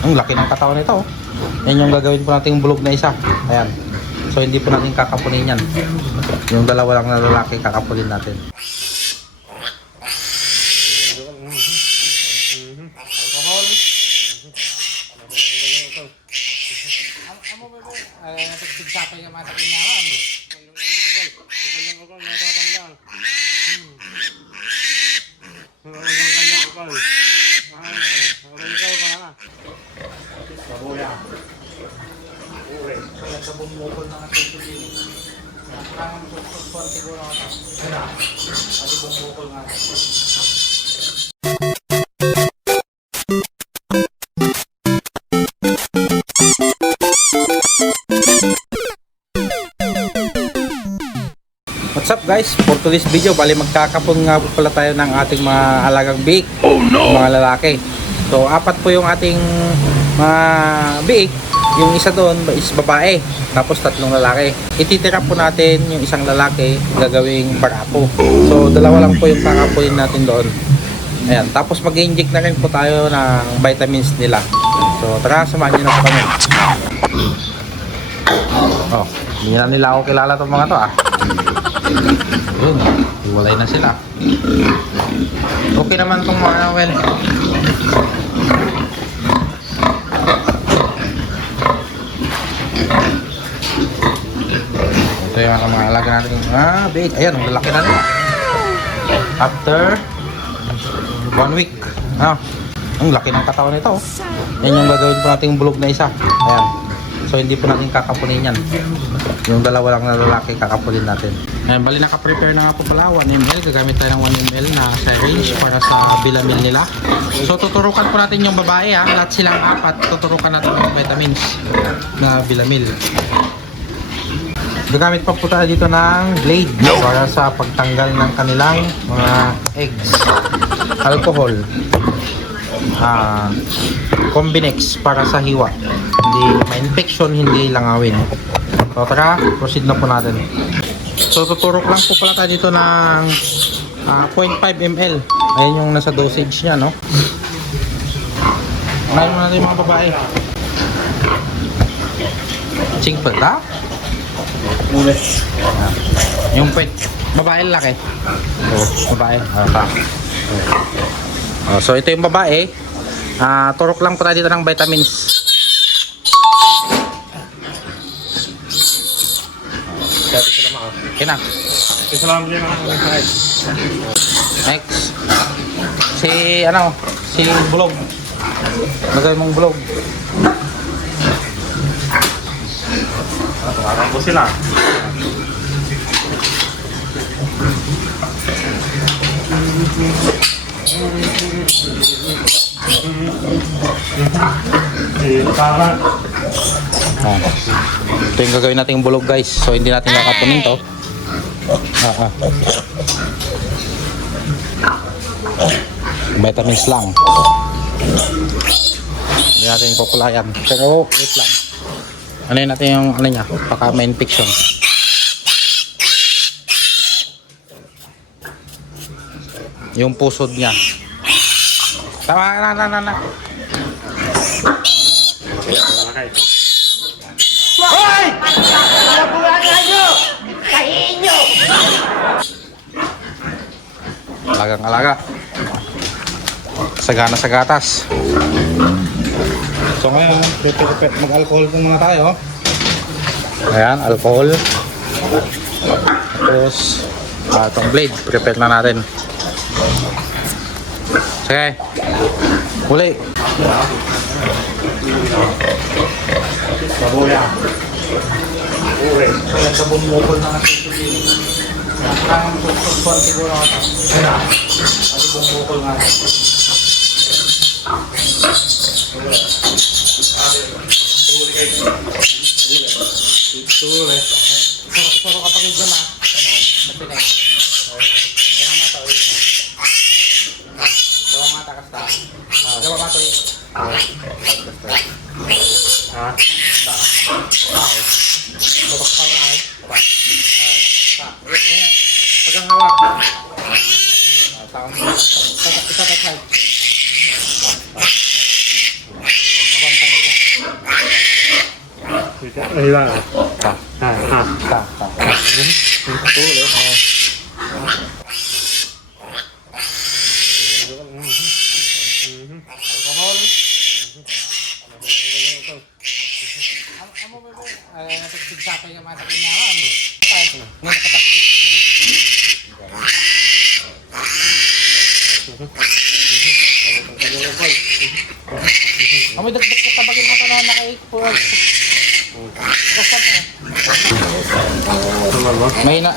Ang laki ng katawan nito. Yan yung gagawin po nating bulog na isa. Ayan. So hindi po natin kakapunin yan. Yung dalawa lang na lalaki kakapunin natin. Alcohol. Amo ba ba? Ay, nagsigsapay ka matakin na lang. Bumukol na ang tutuloy. Ang tututuan siguro ako. Kasi bumukol nga. What's up guys? For today's video, bali magkakapon nga po pala tayo ng ating mga alagang biik. Oh no! Mga lalaki. So, apat po yung ating mga biik. Yung isa doon is babae, tapos tatlong lalaki. Ititira po natin yung isang lalaki gagawing barapo. So dalawa lang po yung kakapunin natin doon. Ayan, tapos mag-inject na rin po tayo ng vitamins nila. So tara, samahan nyo na po kami. Oh, hindi na nila ako kilala itong mga to ah. Yun, iwalay na sila. Okay naman itong mga well. Ito yung mga alaga natin. Bait. Ayan, ang lalaki na nila. After 1 week. Ang laki ng katawan nito. Yan yung gagawin po nating bulog na isa. Ayan. So hindi po natin kakapunin yan. Yung dalawa lang na lalaki kakapunin natin. Ayan, bali naka-prepare na nga po pala 1 ml. Gagamit tayo ng 1 ml na syringe para sa bilamil nila. So tuturukan po natin yung babae ha. Lahat silang apat. Tuturukan natin yung vitamins na bilamil. Gagamit pa po tayo dito ng blade para sa pagtanggal ng kanilang mga eggs. Alcohol. Combinex para sa hiwa. Hindi ma-infection, hindi langawin. So tara, proceed na po natin. So tuturok lang po pala tayo dito ng 0.5 ml. Ayan yung nasa dosage niya, no? Unahin mo natin yung mga babae. Ching pala. Yung pet, babae lalaki. Babae. So ito yung babae. Turok lang po tayo dito ng vitamins. Okay na. Next. Si bulog. Lagay mong bulog. Tumarang ko sila. Ito yung gagawin nating bulog guys. So hindi natin kakapunin to. Vitamins lang. Hindi natin populayan. Pero wait lang. Ano yun natin yung ano niya? Baka may infection. Yung pusod niya. Tama na. Hoy! Nabuhaga nyo! Kahiin nyo! Alagang-alaga. Sagana sa gatas. So ngayon, mag-alcohol po muna tayo. Ayan, alcohol. Tapos, itong blade, prepare na natin. Sige, huli. Baboya. Uri. Sa bumukol na nga tutuloy. Ang tututuan siguro ako. Kasi bumukol nga. Soro kapag yung ha. Mapinig. Kaya mata o yun. Gawa mata kasta. Gawa mata o yun. Babak pa nga eh. Pag ang hawak. Isa tatay. Hilang. Ta. Ha. Ta. Ta. Ito ulit. Alcohol. Amo ba ba? Ay, napigsapay ka mata kinyawan. Tayo. Ngayon nakatakip. Amoy dagdag ka tabagin mo na naka-8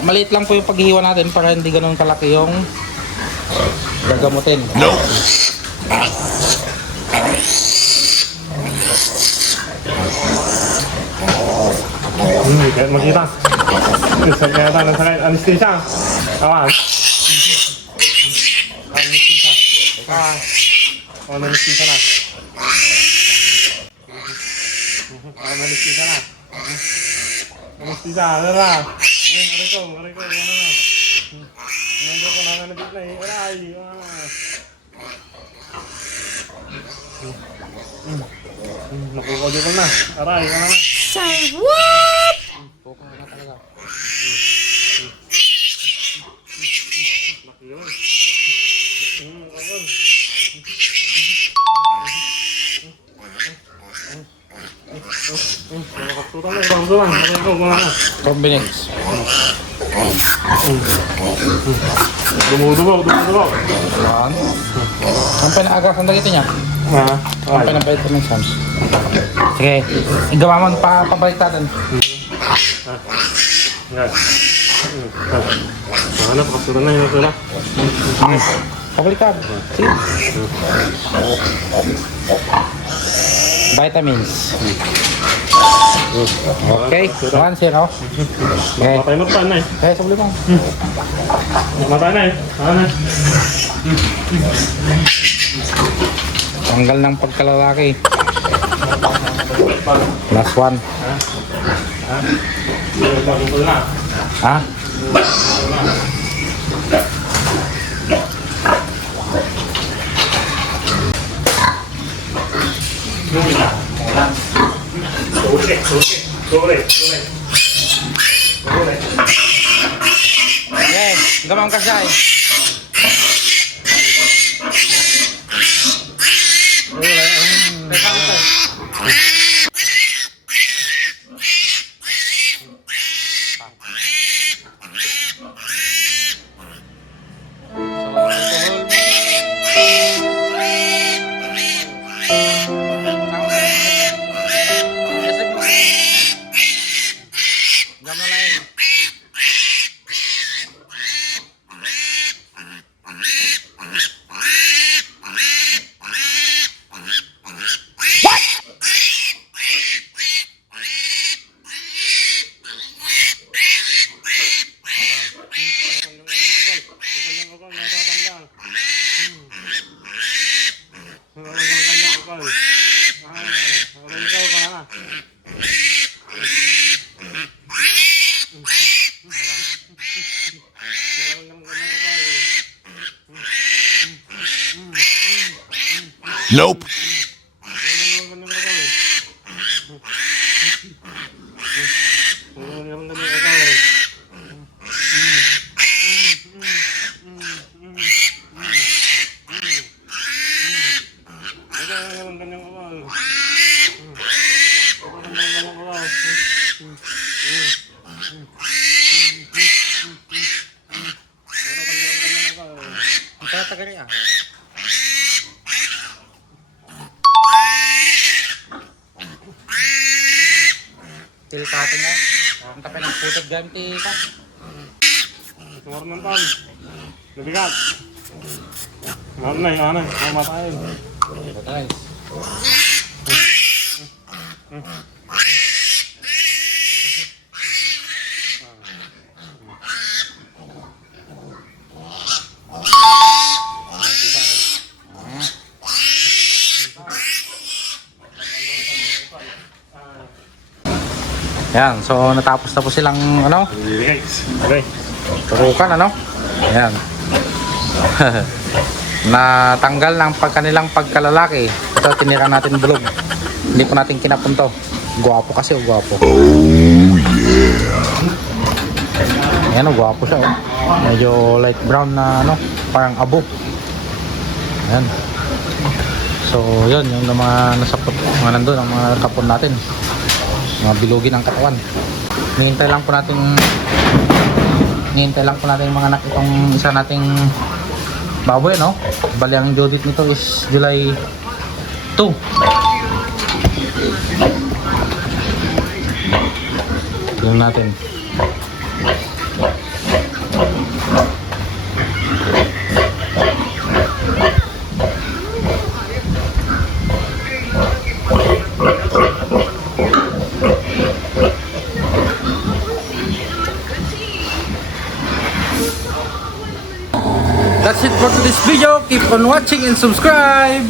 maliit lang po yung paghihiwa natin para hindi ganun kalaki yung gagamutin. No. Kahit makita. Kaya tayo ng sakit. Anesthesia. Awan. Anesthesia. Awan. Anesthesia na. Anesthesia na. Anesthesia. Ano na? Aray ko. Ano na? Nandun ko nanganabit na eh. Aray. Nakukaudyokol na. Aray. Ano na? Say what? Pokong na talaga. Combinix. Dumudugo. Yan. Ang pinaagrasan dito niya. Ang pinabait ko ng Sams. Sige, igawa mo pabalik natin. Ano, pakasuran na yun ito na. Pabalik ka. Sige. Vitamins. Okay, 1-0. Okay. Matay na pa na eh. Kaya sabuli mo. Matay na eh. Ano? Tanggal ng pagkalalaki. Last one. Ha? Okay, gamang kasay. Nope. Tilkate mo. Ang tapay ng putot ganti ka. Tumor ng pan. Nabigat. Nanay. Mamatayin. Patay. Yan, so natapos na po silang ano? Okay. Turukan ano? Ayan. Natanggal ng kanilang pagkalalaki. Ito tinira natin bulog. Hindi po natin kinapunto. Gwapo kasi, gwapo. Ayan o, gwapo siya oh. Medyo light brown na ano, parang abo. Ayan. So, yun, yung mga nasapot, mga nandun, ang mga kapon natin. Mga bilugin ng katawan. Hinihintay lang po natin yung mga anak itong isa nating baboy, no? Bali, ang due date nito is July 2. Tingnan natin. That's it for today's video. Keep on watching and subscribe.